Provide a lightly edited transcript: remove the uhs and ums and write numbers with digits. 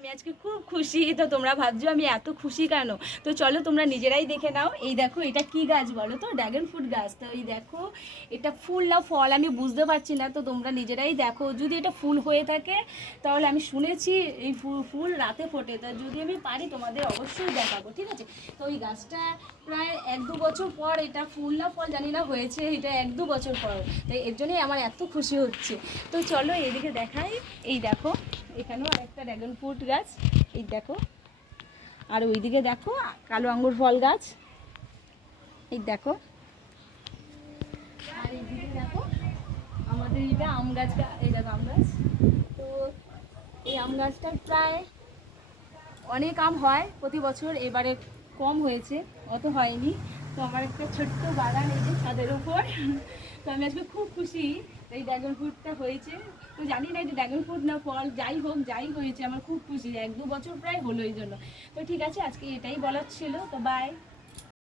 আমি আজকে খুব খুশি। তো তোমরা ভাবছো আমি এত খুশি কেন, তো চলো তোমরা নিজেরাই দেখে নাও। এই দেখো এটা কি গাছ বলো তো? ড্রাগন ফ্রুট গাছ। তো এই দেখো এটা ফুল না ফল আমি বুঝতে পারছি না, তো তোমরা নিজেরাই দেখো। যদি এটা ফুল হয়ে থাকে তাহলে আমি শুনেছি এই ফুল রাতে ফোটে, তা যদি আমি পারি তোমাদের অবশ্যই দেখাবো, ঠিক আছে? তো এই গাছটা প্রায় 1-2 বছর পর এটা ফুল না ফল জানি না হয়েছে, এটা 1-2 বছর পর, তাই এর জন্যই আমার এত খুশি হচ্ছে। তো চলো এদিকে দেখাই। এই দেখো এখানেও আরেকটা ড্রাগন ফ্রুট গাছ, এই দেখো। আর ওইদিকে দেখো কালো আঙ্গুর ফল গাছ, এই দেখো। আর এইদিকে দেখো আমাদের এটা আম গাছ, এই দেখো আম গাছ। তো এই আম গাছটার প্রায় অনেক আম হয় প্রতি বছর, এবারে কম হয়েছে, অত হয়নি। তো আমার একটা ছোট্ট বাগান এই যে ছাদের উপর। তো আমি আজকে খুব খুশি এই ড্রাগন ফ্রুটটা হয়েছে। তো জানি না এটা ড্রাগন ফ্রুট না ফল, যাই হোক যাই হয়েছে আমার খুব খুশি, 1-2 বছর প্রায় হলো এই জন্য। তো ঠিক আছে আজকে এটাই বলার ছিল, তো বাই।